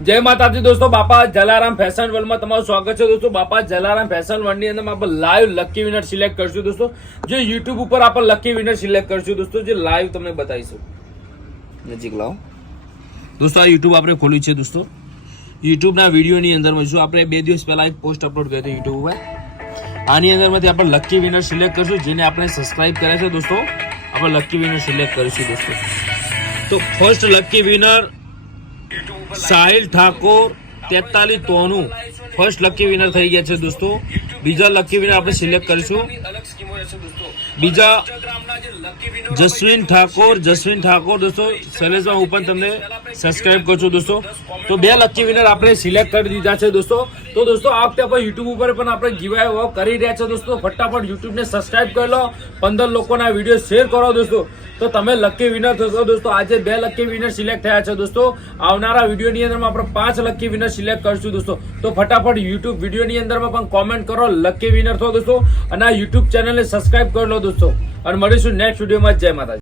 જય માતાજી દોસ્તો, બાપા જલારામ ફેશન વર્લ્ડ માં તમારું સ્વાગત છે દોસ્તો। બાપા જલારામ ફેશન વર્લ્ડ ની અંદર આપણે લાઈવ લકી વિનર સિલેક્ટ કરશું દોસ્તો। જે યુટ્યુબ ઉપર આપણે લકી વિનર સિલેક્ટ કરશું દોસ્તો, જે લાઈવ તમને બતાવીશું। નજીક લાવો દોસ્તો, આ યુટ્યુબ આપણે ખોલ્યું છે દોસ્તો। યુટ્યુબ ના વિડીયો ની અંદર માં આપણે 2 દિવસ પહેલા એક પોસ્ટ અપલોડ કરી હતી યુટ્યુબ ઉપર। આની અંદર માંથી આપણે લકી વિનર સિલેક્ટ કરશું, જેને આપણે સબસ્ક્રાઇબ કર્યા છે દોસ્તો। આપણે લકી વિનર સિલેક્ટ કરીશું દોસ્તો। તો first lucky winner Sahil Thakor 4393 first lucky winner થઈ ગયા છે દોસ્તો। બીજા લકી વિનર આપણે સિલેક્ટ કરીશું। બીજા જસવીન ઠાકોર દોસ્તો, શૈલેષભાઈ ઉપર તમને સબસ્ક્રાઇબ કરજો દોસ્તો। તો 2 લકી વિનર આપણે સિલેક્ટ કરી દીધા છે દોસ્તો। તો દોસ્તો આ વખતે આપણે યુટ્યુબ ઉપર પણ આપણે ગીવઅવે કરી રહ્યા છે દોસ્તો। ફટાફટ યુટ્યુબ ને સબસ્ક્રાઇબ કરી લો, 15 લોકોના વિડીયો શેર કરો દોસ્તો, તો તમે લકી વિનર થશો દોસ્તો। આજે 2 લકી વિનર સિલેક્ટ થયા છે દોસ્તો। આવનારા વિડીયો ની અંદર આપણે 5 લકી વિનર સિલેક્ટ કરશું દોસ્તો। તો ફટાફટ યુટ્યુબ વિડીયો ની અંદર પણ કોમેન્ટ કરો લકી વિનર થો દોસ્તો, અને આ યુટ્યુબ ચેનલ ને સબસ્ક્રાઇબ કરી લો દોસ્તો। અને મળીશું નેક્સ્ટ વિડીયોમાં। જય માતાજી।